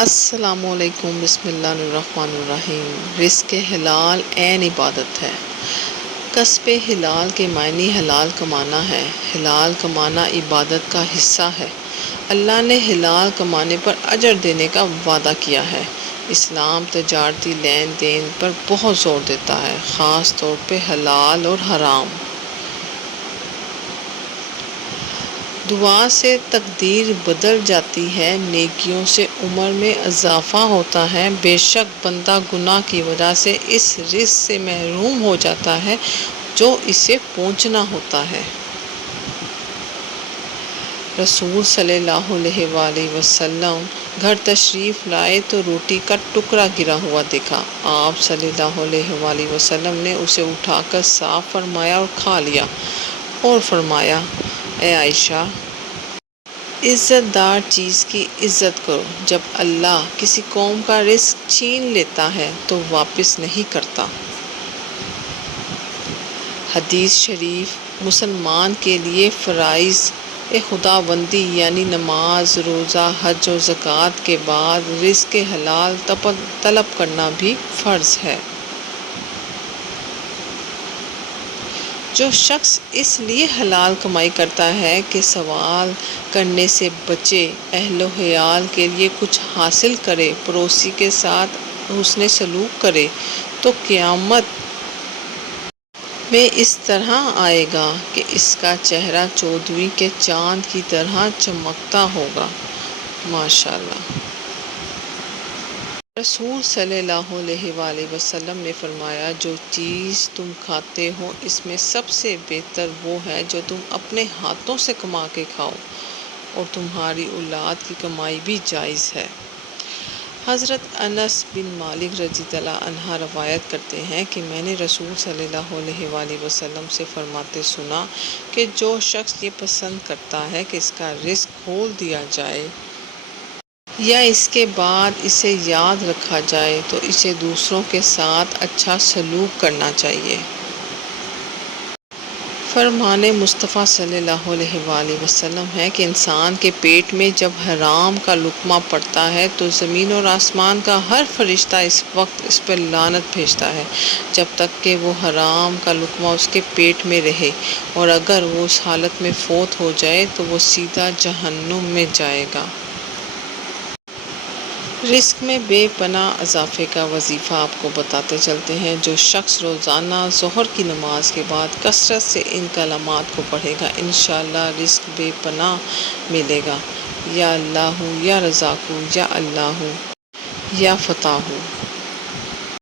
السلام علیکم، بسم اللہ الرحمن الرحیم۔ رزق حلال عین عبادت ہے۔ کسب حلال کے معنی حلال کمانا ہے۔ حلال کمانا عبادت کا حصہ ہے۔ اللہ نے حلال کمانے پر اجر دینے کا وعدہ کیا ہے۔ اسلام تجارتی لین دین پر بہت زور دیتا ہے، خاص طور پہ حلال اور حرام۔ دعا سے تقدیر بدل جاتی ہے، نیکیوں سے عمر میں اضافہ ہوتا ہے۔ بے شک بندہ گناہ کی وجہ سے اس رزق سے محروم ہو جاتا ہے جو اسے پہنچنا ہوتا ہے۔ رسول صلی اللہ علیہ وآلہ وسلم گھر تشریف لائے تو روٹی کا ٹکڑا گرا ہوا دیکھا۔ آپ صلی اللہ علیہ وآلہ وسلم نے اسے اٹھا کر صاف فرمایا اور کھا لیا، اور فرمایا، اے عائشہ، عزت دار چیز کی عزت کرو۔ جب اللہ کسی قوم کا رزق چھین لیتا ہے تو واپس نہیں کرتا۔ حدیث شریف مسلمان کے لیے فرائض خداوندی یعنی نماز، روزہ، حج اور زکوٰۃ کے بعد رزق حلال طلب کرنا بھی فرض ہے۔ جو شخص اس لیے حلال کمائی کرتا ہے کہ سوال کرنے سے بچے، اہل و عیال کے لیے کچھ حاصل کرے، پڑوسی کے ساتھ حسن سلوک کرے، تو قیامت میں اس طرح آئے گا کہ اس کا چہرہ 14ویں کے چاند کی طرح چمکتا ہوگا۔ ماشاءاللہ۔ رسول صلی اللہ علیہ وآلہ وسلم نے فرمایا، جو چیز تم کھاتے ہو اس میں سب سے بہتر وہ ہے جو تم اپنے ہاتھوں سے کما کے کھاؤ، اور تمہاری اولاد کی کمائی بھی جائز ہے۔ حضرت انس بن مالک رضی اللہ عنہ روایت کرتے ہیں کہ میں نے رسول صلی اللہ علیہ وآلہ وسلم سے فرماتے سنا کہ جو شخص یہ پسند کرتا ہے کہ اس کا رزق کھول دیا جائے یا اس کے بعد اسے یاد رکھا جائے تو اسے دوسروں کے ساتھ اچھا سلوک کرنا چاہیے۔ فرمان مصطفیٰ صلی اللہ علیہ وآلہ وسلم ہے کہ انسان کے پیٹ میں جب حرام کا لقمہ پڑتا ہے تو زمین اور آسمان کا ہر فرشتہ اس وقت اس پر لعنت بھیجتا ہے جب تک کہ وہ حرام کا لقمہ اس کے پیٹ میں رہے، اور اگر وہ اس حالت میں فوت ہو جائے تو وہ سیدھا جہنم میں جائے گا۔ رزق میں بے پناہ اضافے کا وظیفہ آپ کو بتاتے چلتے ہیں۔ جو شخص روزانہ ظہر کی نماز کے بعد کثرت سے ان کلمات کو پڑھے گا، انشاءاللہ رزق بے پناہ ملے گا۔ یا اللہ، یا رزاق، یا اللہ، یا فتاح۔